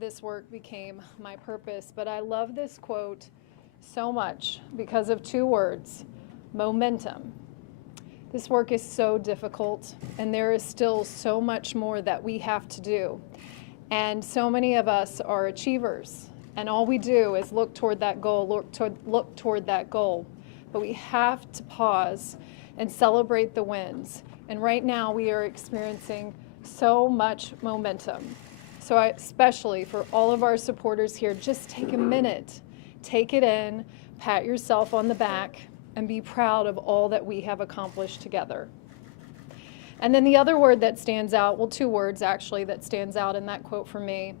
this work became my purpose, but I love this quote so much because of two words: momentum. This work is so difficult, and there is still so much more that we have to do. And so many of us are achievers, and all we do is look toward that goal, look toward that goal. But we have to pause and celebrate the wins. And right now we are experiencing so much momentum. So especially for all of our supporters here, just take a minute, take it in, pat yourself on the back, and be proud of all that we have accomplished together. And then the other word that stands out, well, two words actually that stands out in that quote for me,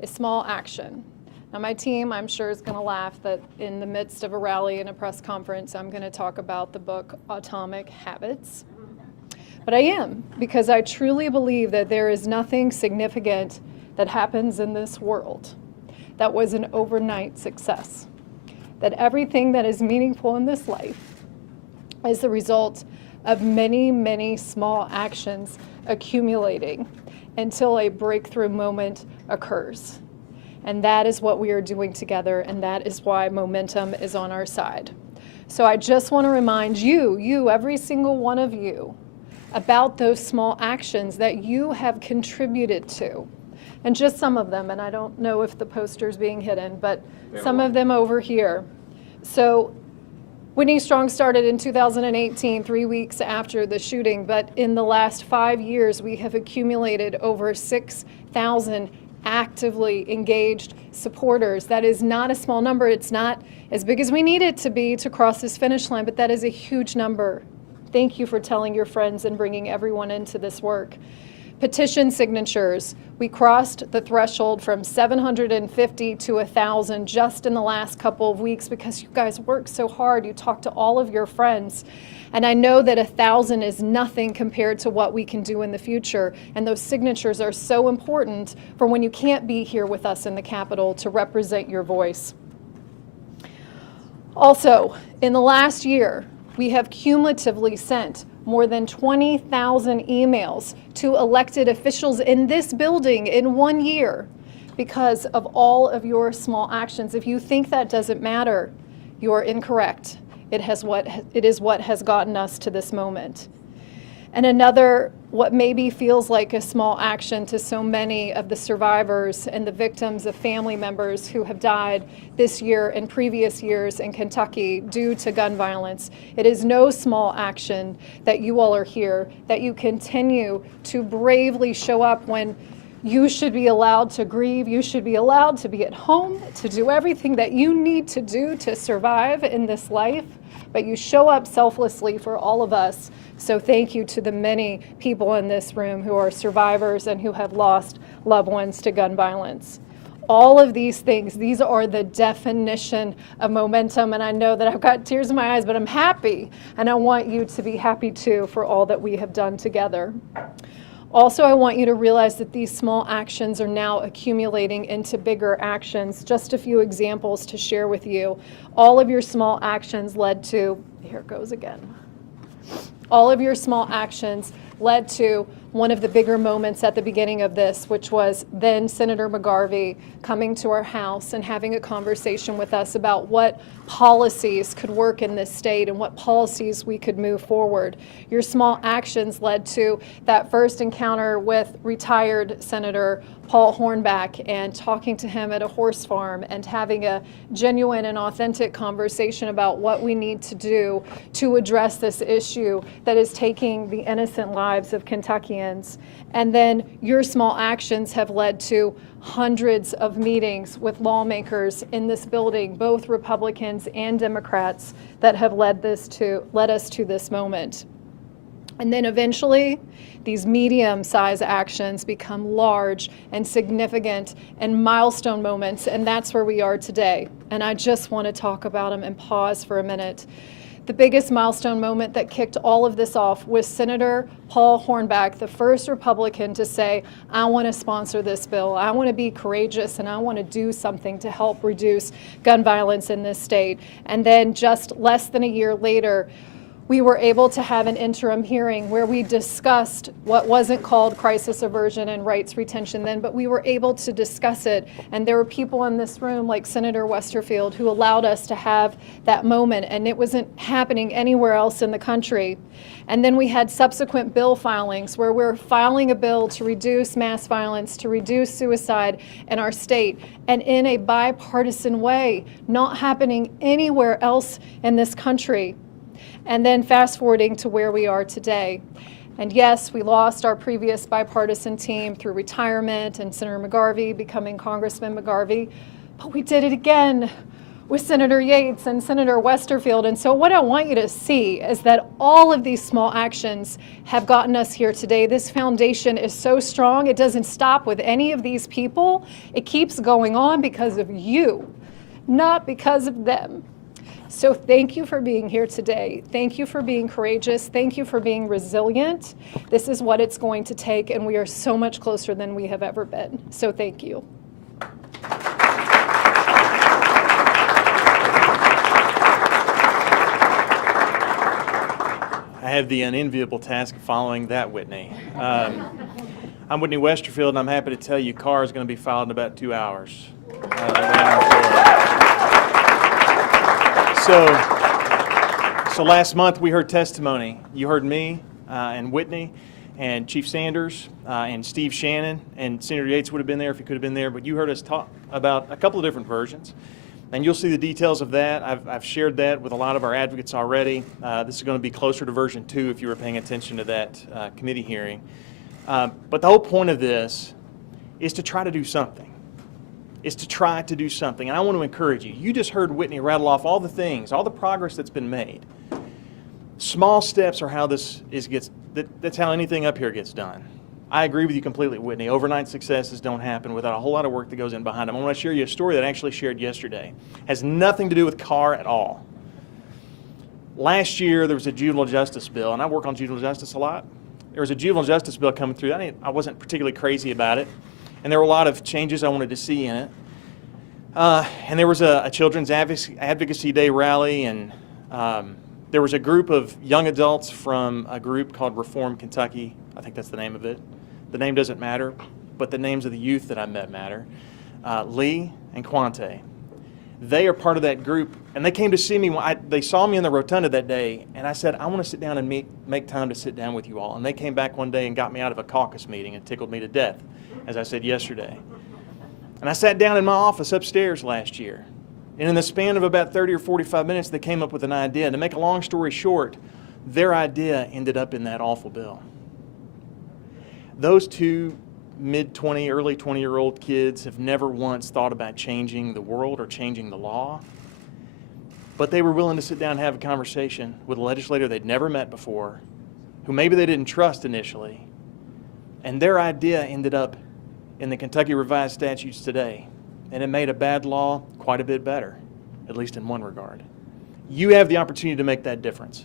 is small action. Now my team, I'm sure, is going to laugh that in the midst of a rally and a press conference, I'm going to talk about the book Atomic Habits. But I am, because I truly believe that there is nothing significant that happens in this world that was an overnight success. That everything that is meaningful in this life is the result of many, many small actions accumulating until a breakthrough moment occurs. And that is what we are doing together, and that is why momentum is on our side. So I just want to remind you, every single one of you, about those small actions that you have contributed to. And just some of them, and I don't know if the poster's being hidden, but some of them over here. So Whitney Strong started in 2018, 3 weeks after the shooting, but in the last 5 years, we have accumulated over 6,000 actively engaged supporters. That is not a small number. It's not as big as we need it to be to cross this finish line, but that is a huge number. Thank you for telling your friends and bringing everyone into this work. Petition signatures. We crossed the threshold from 750 to 1,000 just in the last couple of weeks because you guys work so hard. You talk to all of your friends. And I know that 1,000 is nothing compared to what we can do in the future. And those signatures are so important for when you can't be here with us in the Capitol to represent your voice. Also, in the last year, we have cumulatively sent more than 20,000 emails to elected officials in this building in 1 year because of all of your small actions. If you think that doesn't matter, you're incorrect. It is what has gotten us to this moment. And another, what maybe feels like a small action to so many of the survivors and the victims of family members who have died this year and previous years in Kentucky due to gun violence. It is no small action that you all are here, that you continue to bravely show up when you should be allowed to grieve. You should be allowed to be at home, to do everything that you need to do to survive in this life. But you show up selflessly for all of us. So thank you to the many people in this room who are survivors and who have lost loved ones to gun violence. All of these things, these are the definition of momentum. And I know that I've got tears in my eyes, but I'm happy. And I want you to be happy too for all that we have done together. Also, I want you to realize that these small actions are now accumulating into bigger actions. Just a few examples to share with you. All of your small actions led to, here it goes again. All of your small actions led to one of the bigger moments at the beginning of this, which was then Senator McGarvey coming to our house and having a conversation with us about what policies could work in this state and what policies we could move forward. Your small actions led to that first encounter with retired Senator Paul Hornback and talking to him at a horse farm and having a genuine and authentic conversation about what we need to do to address this issue that is taking the innocent lives of Kentuckians. And then your small actions have led to hundreds of meetings with lawmakers in this building, both Republicans and Democrats, that have led us to this moment. And then eventually, these medium-sized actions become large and significant and milestone moments, and that's where we are today. And I just want to talk about them and pause for a minute. The biggest milestone moment that kicked all of this off was Senator Paul Hornback, the first Republican to say, I want to sponsor this bill. I want to be courageous and I want to do something to help reduce gun violence in this state. And then just less than a year later, we were able to have an interim hearing where we discussed what wasn't called crisis aversion and rights retention then, but we were able to discuss it. And there were people in this room like Senator Westerfield who allowed us to have that moment, and it wasn't happening anywhere else in the country. And then we had subsequent bill filings where we're filing a bill to reduce mass violence, to reduce suicide in our state, and in a bipartisan way, not happening anywhere else in this country. And then fast forwarding to where we are today. And yes, we lost our previous bipartisan team through retirement and Senator McGarvey becoming Congressman McGarvey, but we did it again with Senator Yates and Senator Westerfield. And so what I want you to see is that all of these small actions have gotten us here today. This foundation is so strong, it doesn't stop with any of these people. It keeps going on because of you, not because of them. So thank you for being here today. Thank you for being courageous. Thank you for being resilient. This is what it's going to take, and we are so much closer than we have ever been. So thank you. I have the unenviable task of following that, Whitney. I'm Whitney Westerfield, and I'm happy to tell you CAR is going to be filed in about 2 hours. So last month we heard testimony. You heard me and Whitney and Chief Sanders and Steve Shannon, and Senator Yates would have been there if he could have been there, but you heard us talk about a couple of different versions. And you'll see the details of that. I've shared that with a lot of our advocates already. This is going to be closer to version 2 if you were paying attention to that committee hearing. But the whole point of this is to try to do something. And I want to encourage you. You just heard Whitney rattle off all the things, all the progress that's been made. Small steps are how that's how anything up here gets done. I agree with you completely, Whitney. Overnight successes don't happen without a whole lot of work that goes in behind them. I want to share you a story that I actually shared yesterday. It has nothing to do with CAR at all. Last year, there was a juvenile justice bill, and I work on juvenile justice a lot. There was a juvenile justice bill coming through. I wasn't particularly crazy about it, and there were a lot of changes I wanted to see in it. And there was a Children's Advocacy Day rally, and there was a group of young adults from a group called Reform Kentucky. I think that's the name of it. The name doesn't matter, but the names of the youth that I met matter. Lee and Quante. They are part of that group, and they came to see me. They saw me in the rotunda that day, and I said, I want to sit down and make time to sit down with you all. And they came back one day and got me out of a caucus meeting and tickled me to death, as I said yesterday. And I sat down in my office upstairs last year. And in the span of about 30 or 45 minutes, they came up with an idea. And to make a long story short, their idea ended up in that awful bill. Those two mid-20, early 20-year-old kids have never once thought about changing the world or changing the law. But they were willing to sit down and have a conversation with a legislator they'd never met before, who maybe they didn't trust initially. And their idea ended up in the Kentucky Revised Statutes today, and it made a bad law quite a bit better, at least in one regard. You have the opportunity to make that difference.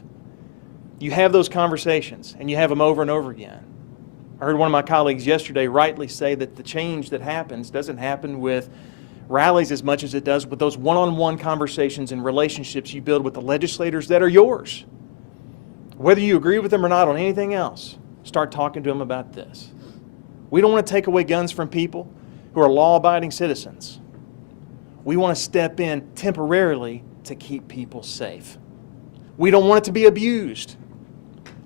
You have those conversations, and you have them over and over again. I heard one of my colleagues yesterday rightly say that the change that happens doesn't happen with rallies as much as it does with those one-on-one conversations and relationships you build with the legislators that are yours. Whether you agree with them or not on anything else, start talking to them about this. We don't want to take away guns from people who are law-abiding citizens. We want to step in temporarily to keep people safe. We don't want it to be abused.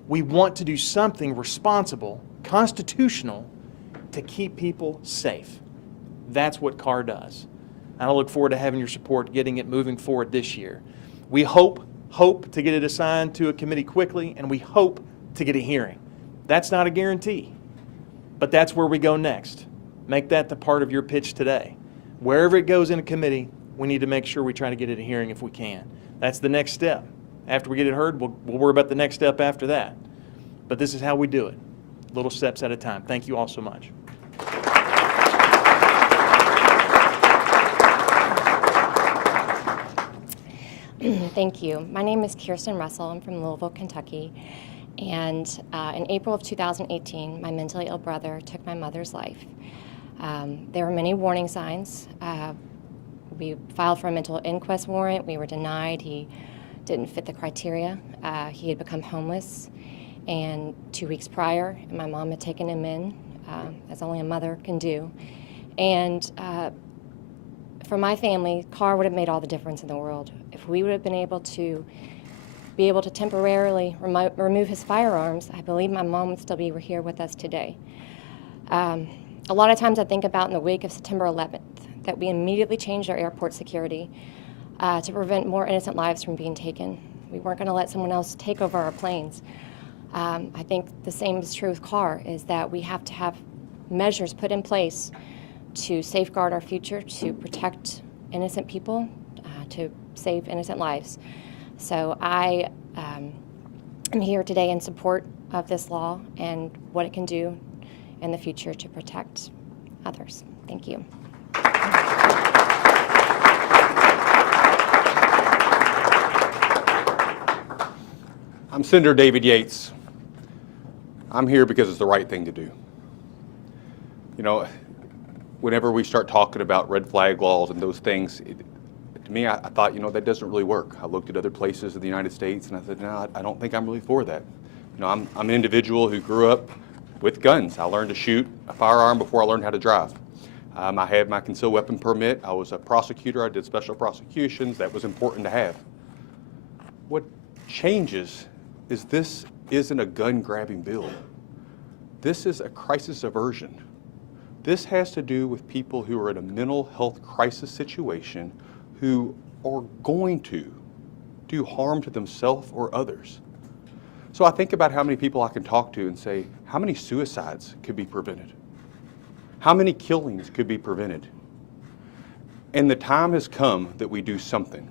We want to do something responsible, constitutional, to keep people safe. That's what CAR does. And I look forward to having your support getting it moving forward this year. We hope to get it assigned to a committee quickly, and we hope to get a hearing. That's not a guarantee, but that's where we go next. Make that the part of your pitch today. Wherever it goes in a committee, we need to make sure we try to get it a hearing if we can. That's the next step. After we get it heard, we'll worry about the next step after that. But this is how we do it, little steps at a time. Thank you all so much. Thank you. My name is Kirsten Russell. I'm from Louisville, Kentucky. And in April of 2018, my mentally ill brother took my mother's life. There were many warning signs. We filed for a mental inquest warrant. We were denied. He didn't fit the criteria. He had become homeless, and 2 weeks prior, my mom had taken him in, as only a mother can do. And for my family, Carr would have made all the difference in the world. If we would have been able to temporarily remove his firearms, I believe my mom would still be here with us today. A lot of times I think about in the wake of September 11th that we immediately changed our airport security to prevent more innocent lives from being taken. We weren't going to let someone else take over our planes. I think the same is true with Carr, is that we have to have measures put in place to safeguard our future, to protect innocent people, to save innocent lives. So I am here today in support of this law and what it can do in the future to protect others. Thank you. I'm Senator David Yates. I'm here because it's the right thing to do. You know, whenever we start talking about red flag laws and those things, to me, I thought, you know, that doesn't really work. I looked at other places in the United States and I said, no, I don't think I'm really for that. You know, I'm an individual who grew up with guns. I learned to shoot a firearm before I learned how to drive. I had my concealed weapon permit. I was a prosecutor. I did special prosecutions. That was important to have. What changes is this isn't a gun-grabbing bill. This is a crisis aversion. This has to do with people who are in a mental health crisis situation who are going to do harm to themselves or others. So I think about how many people I can talk to and say, how many suicides could be prevented? How many killings could be prevented? And the time has come that we do something.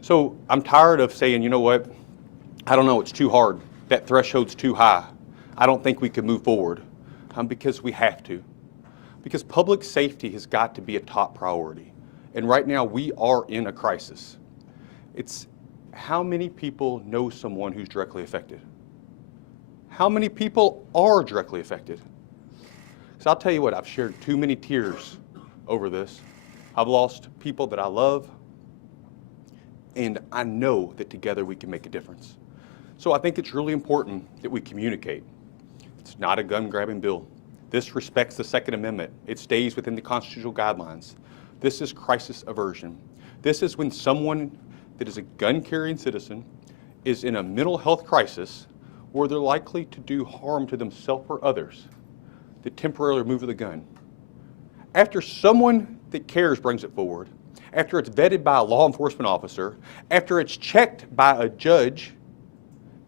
So I'm tired of saying, you know what, I don't know, it's too hard. That threshold's too high. I don't think we can move forward, because we have to. Because public safety has got to be a top priority. And right now we are in a crisis. It's how many people know someone who's directly affected? How many people are directly affected? So I'll tell you what, I've shared too many tears over this. I've lost people that I love, and I know that together we can make a difference. So I think it's really important that we communicate. It's not a gun-grabbing bill. This respects the Second Amendment. It stays within the constitutional guidelines. This is crisis aversion. This is when someone that is a gun-carrying citizen is in a mental health crisis where they're likely to do harm to themselves or others, that temporarily remove the gun. After someone that cares brings it forward, after it's vetted by a law enforcement officer, after it's checked by a judge,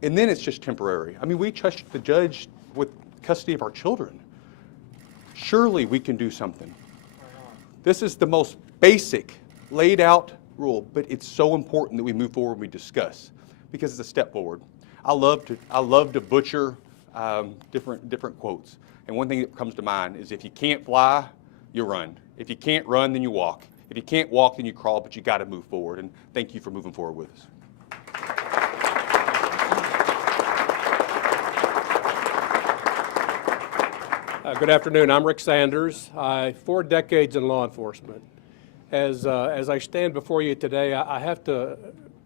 and then it's just temporary. I mean, we trust the judge with custody of our children. Surely we can do something. This is the most basic, laid out rule, but it's so important that we move forward and we discuss, because it's a step forward. I love to butcher different quotes. And one thing that comes to mind is, if you can't fly, you run. If you can't run, then you walk. If you can't walk, then you crawl, but you got to move forward. And thank you for moving forward with us. Good afternoon. I'm Rick Sanders. 4 decades in law enforcement. As I stand before you today, I have to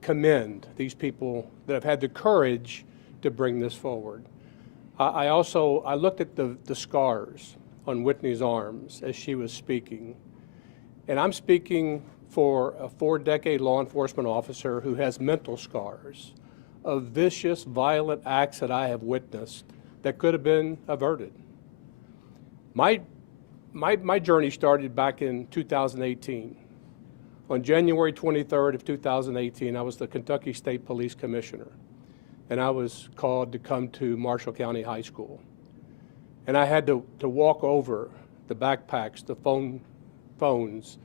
commend these people that have had the courage to bring this forward. I looked at the scars on Whitney's arms as she was speaking, and I'm speaking for a 4-decade law enforcement officer who has mental scars of vicious, violent acts that I have witnessed that could have been averted. My journey started back in 2018. On January 23rd of 2018, I was the Kentucky State Police Commissioner, and I was called to come to Marshall County High School. And I had to walk over the backpacks, the phones,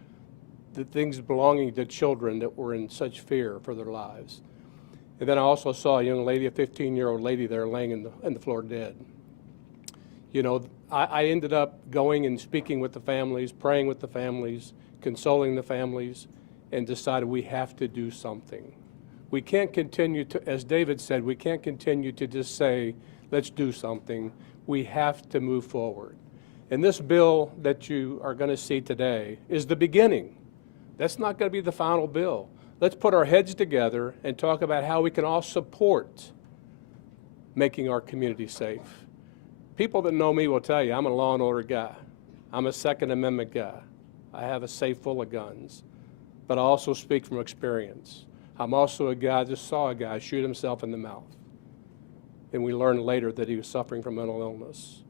the things belonging to children that were in such fear for their lives. And then I also saw a young lady, a 15-year-old lady there laying in the floor dead. You know, I ended up going and speaking with the families, praying with the families, consoling the families, and decided we have to do something. We can't continue to, as David said, we can't continue to just say, let's do something. We have to move forward. And this bill that you are going to see today is the beginning. That's not going to be the final bill. Let's put our heads together and talk about how we can all support making our community safe. People that know me will tell you I'm a law and order guy. I'm a Second Amendment guy. I have a safe full of guns, but I also speak from experience. I'm also a guy, just saw a guy shoot himself in the mouth. And we learned later that he was suffering from mental illness.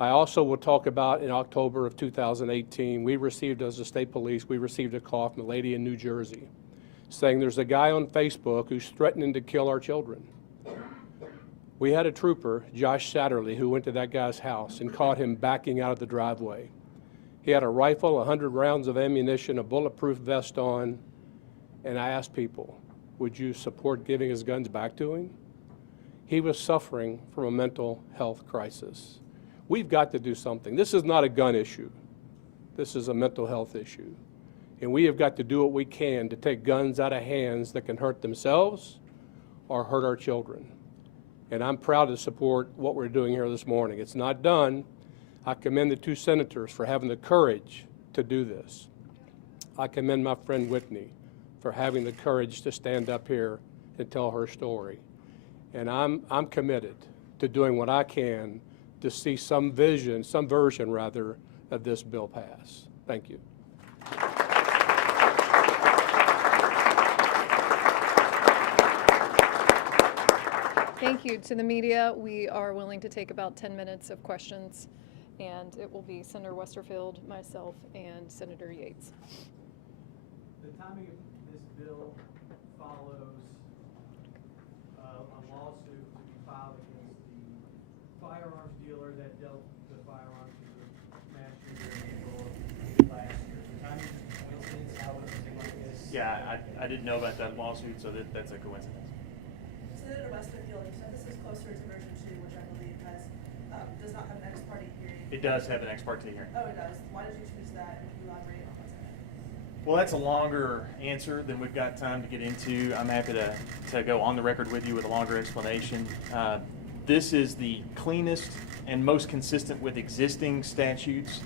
I also will talk about in October of 2018, we received, as the state police, we received a call from a lady in New Jersey saying there's a guy on Facebook who's threatening to kill our children. We had a trooper, Josh Satterley, who went to that guy's house and caught him backing out of the driveway. He had a rifle, 100 rounds of ammunition, a bulletproof vest on, and I asked people, would you support giving his guns back to him? He was suffering from a mental health crisis. We've got to do something. This is not a gun issue. This is a mental health issue. And we have got to do what we can to take guns out of hands that can hurt themselves or hurt our children. And I'm proud to support what we're doing here this morning. It's not done. I commend the two senators for having the courage to do this. I commend my friend Whitney for having the courage to stand up here and tell her story. And I'm committed to doing what I can to see some version of this bill pass. Thank you. Thank you to the media. We are willing to take about 10 minutes of questions, and it will be Senator Westerfield, myself, and Senator Yates. The timing of this bill follows a lawsuit to be filed against the firearms dealer that dealt the firearms to the mass shooter in April of last year. The timing is a coincidence. How would something like this? Yeah, I didn't know about that lawsuit, so that's a coincidence. Senator Westerfield, you said this is closer to version 2, which I believe does not have an ex parte hearing. It does have an ex parte hearing. Oh, it does. Why did you choose that? And can you elaborate on what's in it? Well, that's a longer answer than we've got time to get into. I'm happy to go on the record with you with a longer explanation. This is the cleanest and most consistent with existing statutes.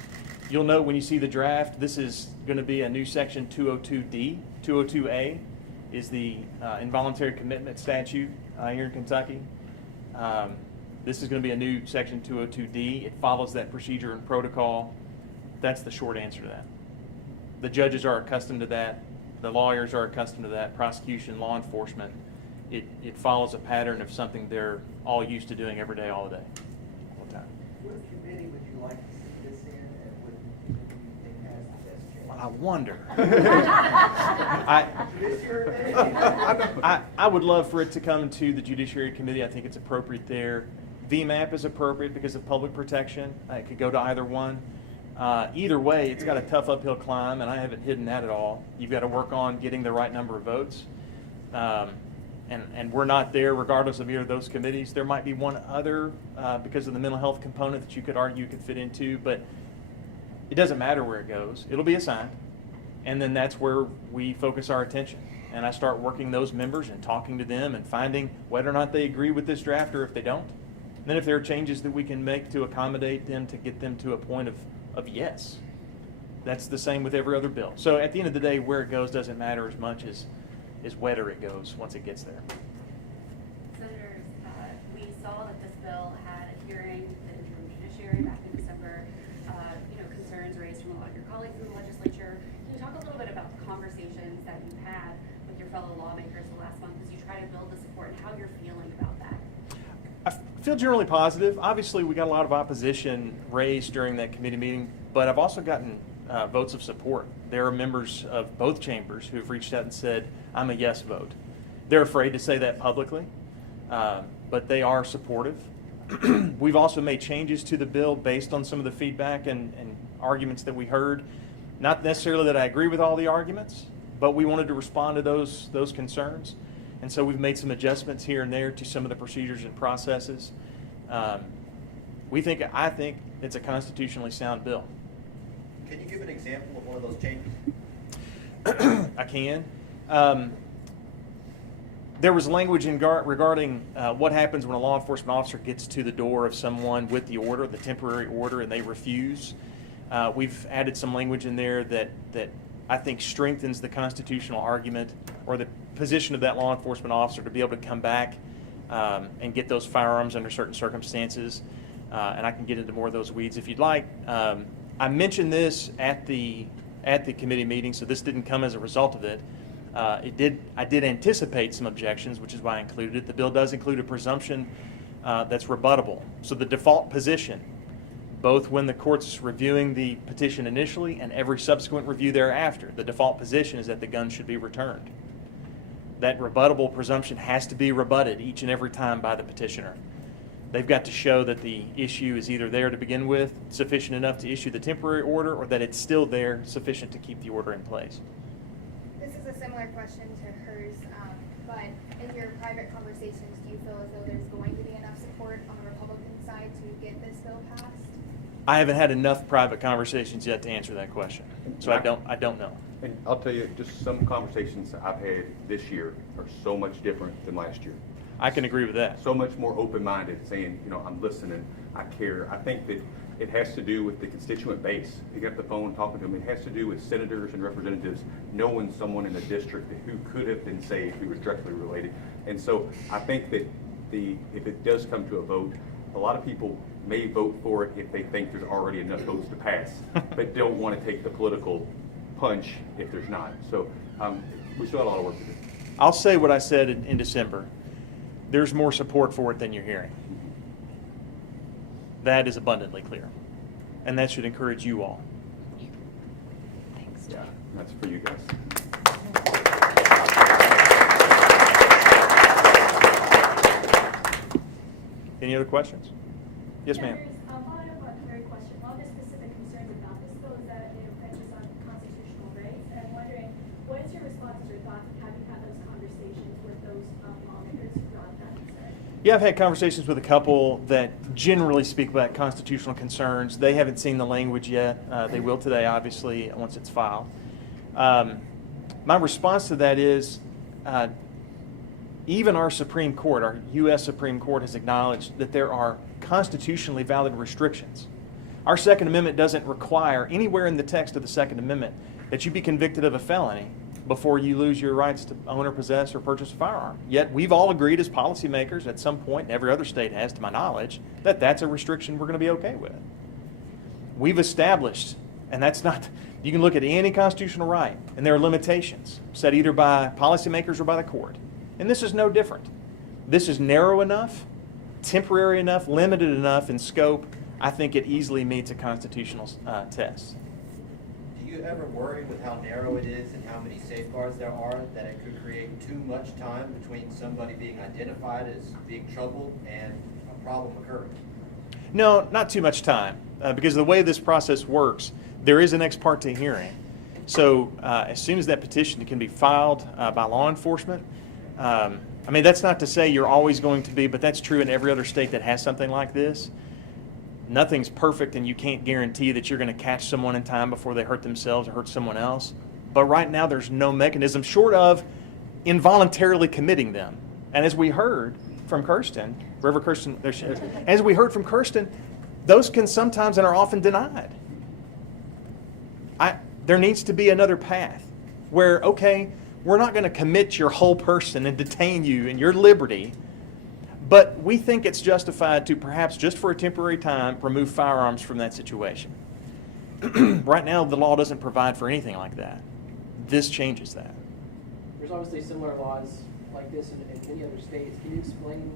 You'll note when you see the draft, this is going to be a new section 202D. 202A is the involuntary commitment statute here in Kentucky. This is going to be a new section 202D. It follows that procedure and protocol. That's the short answer to that. The judges are accustomed to that. The lawyers are accustomed to that. Prosecution, law enforcement. It follows a pattern of something they're all used to doing every day, all day, all the time. What committee would you like to see this in, and what do you think has the best chance? Well, I wonder. I would love for it to come to the Judiciary Committee. I think it's appropriate there. VMAP is appropriate because of public protection. It could go to either one. Either way, it's got a tough uphill climb, and I haven't hidden that at all. You've got to work on getting the right number of votes. And we're not there regardless of either of those committees. There might be one other because of the mental health component that you could argue could fit into, but it doesn't matter where it goes. It'll be assigned, and then that's where we focus our attention. And I start working those members and talking to them and finding whether or not they agree with this draft or if they don't. And then if there are changes that we can make to accommodate them to get them to a point of yes. That's the same with every other bill. So at the end of the day, where it goes doesn't matter as much as whether it goes once it gets there. Senators, we saw that this bill had a hearing with the interim judiciary back in December. Concerns raised from a lot of your colleagues in the legislature. Can you talk a little bit about the conversations that you've had with your fellow lawmakers the last month as you try to build the support and how you're feeling about that? I feel generally positive. Obviously, we got a lot of opposition raised during that committee meeting, but I've also gotten votes of support. There are members of both chambers who've reached out and said, I'm a yes vote. They're afraid to say that publicly, but they are supportive. We've also made changes to the bill based on some of the feedback and arguments that we heard. Not necessarily that I agree with all the arguments, but we wanted to respond to those concerns. And so we've made some adjustments here and there to some of the procedures and processes. I think it's a constitutionally sound bill. Can you give an example of one of those changes? I can. There was language regarding what happens when a law enforcement officer gets to the door of someone with the order, the temporary order, and they refuse. We've added some language in there that I think strengthens the constitutional argument or the position of that law enforcement officer to be able to come back and get those firearms under certain circumstances. And I can get into more of those weeds if you'd like. I mentioned this at the committee meeting, so this didn't come as a result of it. I did anticipate some objections, which is why I included it. The bill does include a presumption that's rebuttable. So the default position, both when the court's reviewing the petition initially and every subsequent review thereafter, the default position is that the gun should be returned. That rebuttable presumption has to be rebutted each and every time by the petitioner. They've got to show that the issue is either there to begin with, sufficient enough to issue the temporary order, or that it's still there, sufficient to keep the order in place. This is a similar question to hers, but in your private conversations, do you feel as though there's going to be enough support on the Republican side to get this bill passed? I haven't had enough private conversations yet to answer that question, so I don't know. And I'll tell you, just some conversations I've had this year are so much different than last year. I can agree with that. So much more open-minded, saying, you know, I'm listening, I care. I think that it has to do with the constituent base. Picking up the phone, talking to them. It has to do with senators and representatives knowing someone in the district who could have been saved, who was directly related. And so I think that if it does come to a vote, a lot of people may vote for it if they think there's already enough votes to pass, but don't want to take the political punch if there's not. So we still have a lot of work to do. I'll say what I said in December. There's more support for it than you're hearing. That is abundantly clear. And that should encourage you all. Thanks. Yeah, that's for you guys. Any other questions? Yes, ma'am. There's a lot of clear question. A lot of specific concerns about this bill is that it infringes on constitutional rights. And I'm wondering, what is your response or thoughts of having had those conversations with those lawmakers who brought that concern? Yeah, I've had conversations with a couple that generally speak about constitutional concerns. They haven't seen the language yet. They will today, obviously, once it's filed. My response to that is, even our Supreme Court, our U.S. Supreme Court, has acknowledged that there are constitutionally valid restrictions. Our Second Amendment doesn't require anywhere in the text of the Second Amendment that you be convicted of a felony before you lose your rights to own or possess or purchase a firearm. Yet we've all agreed as policymakers at some point, and every other state has to my knowledge, that that's a restriction we're going to be okay with. We've established, and that's not, you can look at any constitutional right, and there are limitations set either by policymakers or by the court. And this is no different. This is narrow enough, temporary enough, limited enough in scope. I think it easily meets a constitutional test. Do you ever worry with how narrow it is and how many safeguards there are that it could create too much time between somebody being identified as being troubled and a problem occurring? No, not too much time, because the way this process works, there is an ex parte hearing. So as soon as that petition can be filed by law enforcement, I mean, that's not to say you're always going to be, but that's true in every other state that has something like this. Nothing's perfect, and you can't guarantee that you're going to catch someone in time before they hurt themselves or hurt someone else. But right now, there's no mechanism short of involuntarily committing them. And as we heard from Kirsten, Reverend Kirsten, there she is. As we heard from Kirsten, those can sometimes and are often denied. There needs to be another path where, okay, we're not going to commit your whole person and detain you in your liberty, but we think it's justified to perhaps just for a temporary time remove firearms from that situation. Right now, the law doesn't provide for anything like that. This changes that. There's obviously similar laws like this in many other states. Can you explain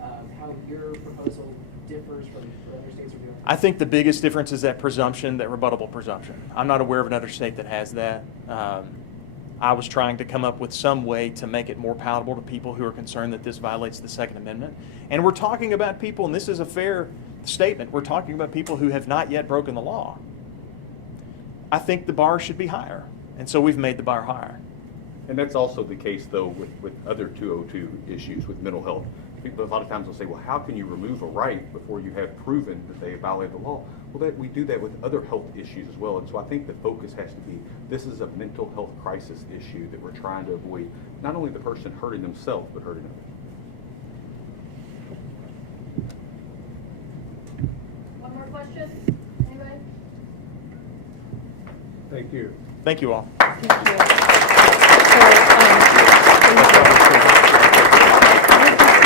how your proposal differs from what other states are doing? I think the biggest difference is that presumption, that rebuttable presumption. I'm not aware of another state that has that. I was trying to come up with some way to make it more palatable to people who are concerned that this violates the Second Amendment. And we're talking about people, and this is a fair statement, we're talking about people who have not yet broken the law. I think the bar should be higher, and so we've made the bar higher. And that's also the case, though, with other 202 issues with mental health. People a lot of times will say, well, how can you remove a right before you have proven that they violate the law? Well, we do that with other health issues as well. And so I think the focus has to be, this is a mental health crisis issue that we're trying to avoid, not only the person hurting themselves, but hurting others. One more question? Anybody? Thank you. Thank you all. Thank you. So,